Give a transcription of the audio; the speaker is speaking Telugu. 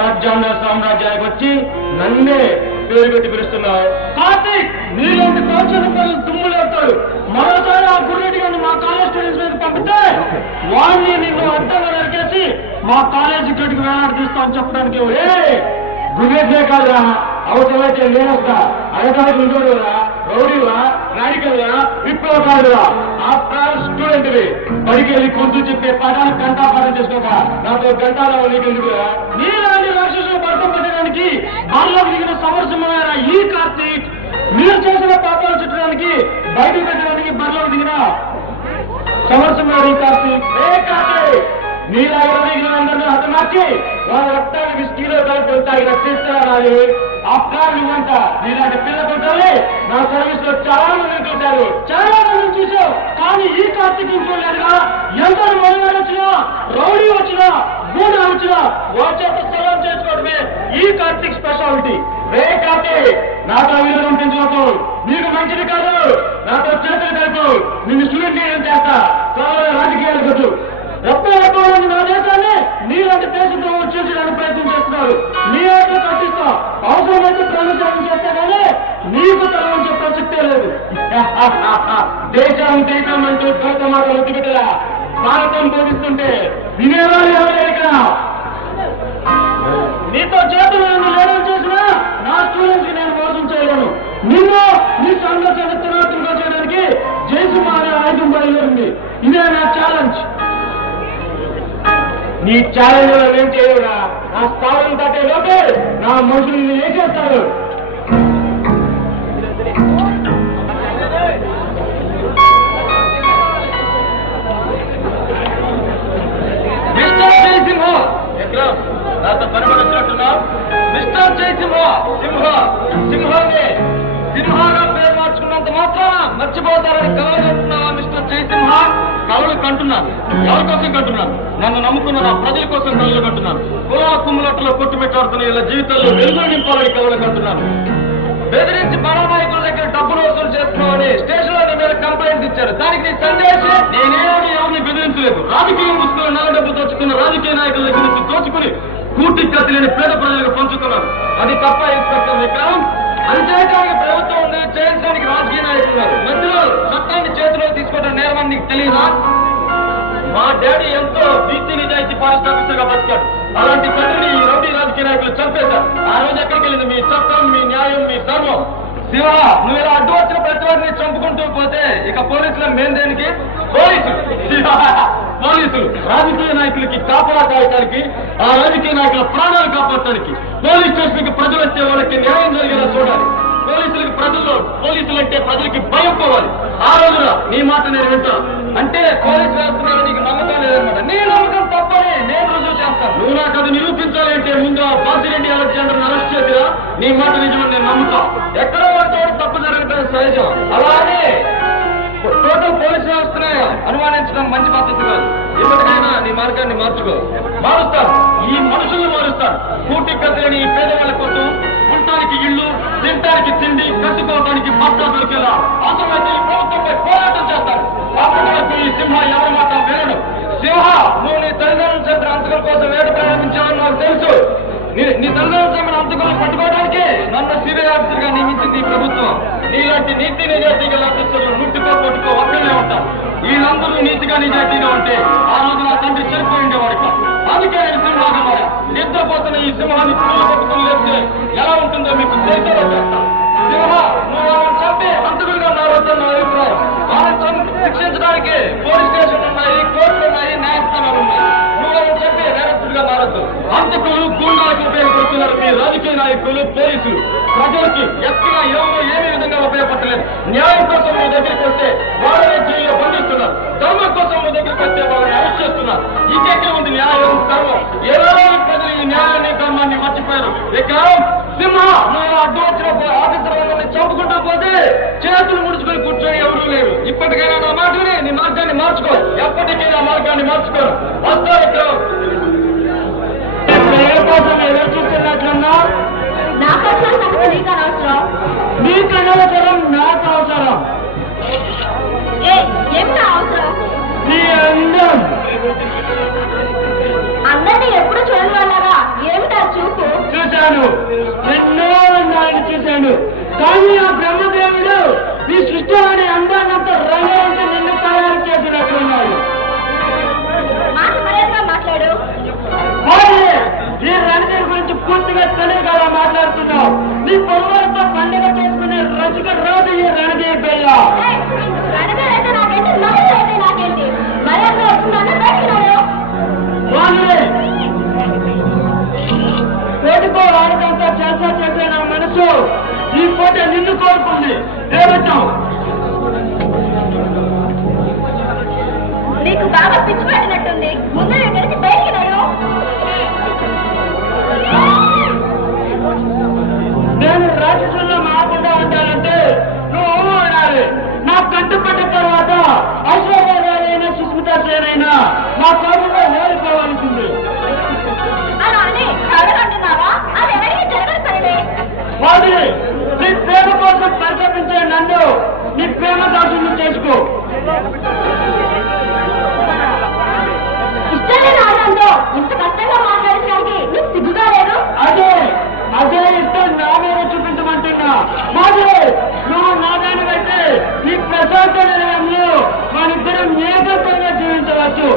అలెగ్జాండర్ సామ్రాజ్యానికి వచ్చి నన్నే పేరు పెట్టి పిలుస్తున్నావు. కార్తీక్, నీలాంటి కోచల పిల్లలు దుమ్ములేస్తాడు. మరోసారి ఆ గుర్రెడ్డి గారిని మా కాలేజ్ స్టూడెంట్స్ మీద పంపితే వాడిని నిన్ను అడ్డంగా నరికేసి మా కాలేజీ గడికి వేలాడదీస్తామని చెప్పడానికి. గుర్రెడ్డే కాదురా, అవసరమైతే నేనొస్తా. అడగానికి ఉండేవాడురా, రౌడీవా, రాడికల్లా, విప్లవకారుడురా. ఆఫ్టర్ స్టూడెంట్వి బడికి వెళ్ళి కొంచెం చెప్పే పదాలు గంటాపాఠం చేసుకోక నాతో గంటాలో నీకెందుకురా? నీలాంటి రాక్షసులు పడతం పెట్టడానికి బాల్లో దిగిన సమరసింహమైన ఈ కార్తీక్, మీరు చేసిన పాపాలు చుట్టడానికి బయటకు పెట్టడానికి బరిలో దిగిన సమరసింహ ఈ కార్తీక్. నీలాగా దిగిన అందరినీ హతమార్చి వాళ్ళ రక్తాన్ని విస్కీలో కలుపుకొని తాగి రక్షిస్తారా? ఆఫ్టర్ నువ్వంట నీలాంటి పిల్ల కొట్టాలి. నా సర్వీస్ లో చాలా మందిని చూశారు, చాలా మందిని చూసావు. కానీ ఈ కార్తీక్ చూడలేదుగా. ఎంత మొదలు వచ్చినా, రౌడీ వచ్చినా, గూడా వచ్చినా వచ్చేట సెలవు చేసుకోవడమే ఈ కార్తీక్ స్పెషాలిటీ. కార్తీక్, నాతో వీలు పెంచుకోకు, నీకు మంచిది కాదు. నాతో చేతులు కలుపు, నిన్ను స్టూడెంట్ లీడర్ చేస్తా. త్వరలో రాజకీయాలు వద్దు. ఎక్కువ మంది నా దేశాన్ని నీలాంటి దేశంతో చీల్చడానికి ప్రయత్నం చేస్తున్నారు. నీ యొక్క కట్టిస్తా. అవసరమైతే ప్రయోజనం చేస్తే కానీ నీకు తలవంచే ప్రసక్తే లేదు. దేశం దేశం అంటూ కొత్త మాటలు ఎత్తిపెట్టరా. భారతం బోధిస్తుంటే వినేవాళ్ళు ఎవరు ఇక్కడ? నీతో చేతులు నన్ను లేడం చేసినా నా స్టూడెంట్స్ కి నేను మోసం చేయలేను. నిన్ను నీ సంఘటన తిరోధంగా చేయడానికి జయసింహ అనే ఆయుధం బయలుదేరింది. ఇదే నా ఛాలెంజ్. నీ ఛాలెంజ్ లో ఏం చేయవురా? నా స్థానం దాటే లోపే నా మనుషుల్ని ఏం చేస్తారు? మిస్టర్ జయసింహ, నాతో పనిమని వచ్చినట్టున్నావు. మిస్టర్ జయసింహ, సింహాన్ని సింహాగా పేరు మార్చుకున్నంత మాత్రాన మర్చిపోతారని కలలు కంటున్నావా? మిస్టర్ జయసింహ, కలలు కంటున్నాను. ఎవరి కోసం కంటున్నాను? నన్ను నమ్ముకున్న నా ప్రజల కోసం కలలు కంటున్నాను. కులా కుమ్ములట్లో కొట్టుమిట్టాడుతున్న ఇలా జీవితంలో వెలుగులు నింపాలని కలలు కంటున్నాను. బెదిరించి పరానాయకుల దగ్గర డబ్బులు వసూలు చేస్తున్నామని స్టేషన్ లో మీద కంప్లైంట్ ఇచ్చారు. దానికి నీ సందేశం, నేనేమి ఎవరిని బెదిరించలేదు. రాజకీయ ముసుగులో నల్ల డబ్బు దోచుకున్న రాజకీయ నాయకుల దగ్గర నుంచి దోచుకుని కూటి కత్తి లేని పేద ప్రజలకు పంచుతున్నాను. అది తప్ప ఇన్స్పెక్టర్ విక్రమ్. అంతేకాని ప్రభుత్వం ఉంది, చేయించడానికి రాజకీయ నాయకులు మధ్యలో చట్టాన్ని చేతిలో తీసుకోవడం నేరమని నీకు తెలియదా? మా డాడీ ఎంతో నీతి నిజాయితీ ఫారెస్ట్ ఆఫీసర్ గా బతికాడు. అలాంటి తండ్రిని ఈ రౌడీ రాజకీయ నాయకులు చంపేశారు. ఆ రోజు ఎక్కడికి వెళ్ళింది మీ చట్టం, మీ న్యాయం, మీ ధర్మం? శివ, నువ్వు ఇలా అడ్డు వచ్చిన ప్రతి వారిని చంపుకుంటూ పోతే ఇక పోలీసుల మేం దేనికి? పోలీసులు రాజకీయ నాయకులకి కాపలా కాయటానికి, ఆ రాజకీయ నాయకుల ప్రాణాలు కాపాడటానికి. పోలీస్ స్టేషన్ కి ప్రజలు వచ్చే వాళ్ళకి న్యాయం జరిగేలా చూడాలి. పోలీసులు అంటే ప్రజలకి భయం పోవాలి. ఆ రోజున నీ మాట నేను వింటాను. అంటే పోలీసు వ్యవస్థ నీకు నమ్మకం లేదనమాట. నీ నమ్మకం తప్పని నేను రుజువు చేస్తాను. నువ్వు నాకు అది నిరూపించాలి అంటే ముందు ఆ బాసిరెడ్డి అలెగ్జాండర్ అరెస్ట్ చేసినా నీ మాట నిజమని నేను నమ్ముతా. ఎక్కడో వాటితో తప్పు జరగడం సహజం. అలానే టోటల్ పోలీసు వ్యవస్థనే అనుమానించడం మంచి పద్ధతి కాదు. ఇప్పటికైనా నీ మార్గాన్ని మారుస్తాను. ఈ మనుషుల్ని మారుస్తాను. కూటి కత్తిలని ఈ పేదవాళ్ళ కోసం ఉండటానికి ఇళ్ళు, తినడానికి తిండి, కట్టుకోవడానికి బట్ట దొరికేలా అవసరమైతే ఈ ప్రభుత్వంపై పోరాటం చేస్తాను. అప్పటివరకు ఈ సింహ ఎవరి మాట వినడు. సింహ, నువ్వు నీ తల్లిదండ్రుల చంపిన అంతకుల కోసం వేట ప్రారంభించావని నాకు తెలుసు. నీ తల్లిదండ్రుల చంపిన అంతకులను పట్టుకోవడానికి నన్ను సిబిఐ ఆఫీసర్ గా నియమించింది ఈ ప్రభుత్వం. నీలాంటి నీతి నిజాయితీగా ఆఫీసర్లు నుట్టికో కొట్టుకో ఒక్కనే ఉంటారు. వీళ్ళందరూ నీతిగా నిజాయితీగా ఉంటే ఆ రోజు నా తండ్రి చనిపోయి ఉండేవాడు కాదు. అందుకే నేను సింహాగా మారా. నిద్రపోతున్న ఈ సింహాన్ని పూలు పట్టుకుని లేస్తే ఎలా ఉంటుందో మీకు చేసేలా చేస్తాను. సింహ, నువ్వు వాళ్ళని చంపి అంతకులుగా మారొద్దని నా అభిప్రాయం. వాళ్ళని శిక్షించడానికి పోలీస్ స్టేషన్ ఉన్నాయి, కోర్టులు ఉన్నాయి, న్యాయస్థానాలు ఉన్నాయి. నువ్వు వాళ్ళని చంపి నేరస్తులుగా మారొద్దు. అంతకులు గూండాలకు ఉపయోగపడుతున్నారు మీ రాజకీయ నాయకులు, పోలీసులు. ప్రజలకి ఎక్కడ ఎవరో ఏమి విధంగా ఉపయోగపడలేదు. న్యాయం కోసం మీ దగ్గరికి వస్తే వాళ్ళని జైల్లో బంధిస్తున్నారు. ధర్మం కోసం మీ దగ్గరికి వస్తే వాళ్ళని అరెస్ట్ చేస్తున్నారు. ఇంకెక్కడ ఉంది న్యాయం, ధర్మం? ఏదో ప్రజలు ఈ న్యాయాన్ని, ధర్మాన్ని మర్చిపోయారు. విక్రమ్, సింహ, నువ్వు అడ్డు వచ్చిన ఆఫీసర్ వాళ్ళని చంపుకుంటూ పోతే చేతులు ముడుచుకొని కూర్చొని ఎవరూ లేరు. ఇప్పటికైనా నా మాట విని నీ మార్గాన్ని మార్చుకో. ఎప్పటికీ నా మార్గాన్ని మార్చుకోను. వస్తా విక్రమ్. ఏ కోసం ఎదురు చూస్తున్నట్లన్నా? నీకు అనవసరం, నాకు అవసరం. నీ అందం. అందరినీ ఎప్పుడు చూడని వాళ్ళగా ఏమిటచ్చు? పూర్తిగా తెలియగా మాట్లాడుతున్నావు. నీ పొరుగులతో పండుగ చేసుకునే రసిక రాదు ఈ రణదేవి పిల్ల. కోటికో వాడికంతా చేసా చేసే నా మనసు ఈ పూట నిన్ను కోరుకుంది. ఏమిటాం? నీకు బాగా పిచ్చి పెట్టినట్టుంది. ముందు గడిచి బయటికి రాడు. నేను రాజకీయంలో మాకుండా ఉంటానంటే నువ్వు అనాలి. నా కంటుపట్టిన తర్వాత ఐశ్వర్యరాయైనా సుస్మితా సేన్ అయినా నా కోపంలో నేర్చుకోవాల్సింది. అలా అని అడగంటున్నావా? అది ఎవరికి జరగదు సరే. వాడి నీ ప్రేమ కోసం పరితపించే నన్ను నీ ప్రేమ దాసులు చేసుకో. ఇష్టమే రాజంలో ఇంత కష్టంగా మాట్లాడడానికి నీకు సిగ్గుగా లేదు? అదే అదే ఇష్టం నా మీద చూపించమంటున్నా. మాది నువ్వు నా దానివైతే నీ ప్రశాంత నిలయంలో మనిద్దరం ఏకత్వంగా జీవించవచ్చు.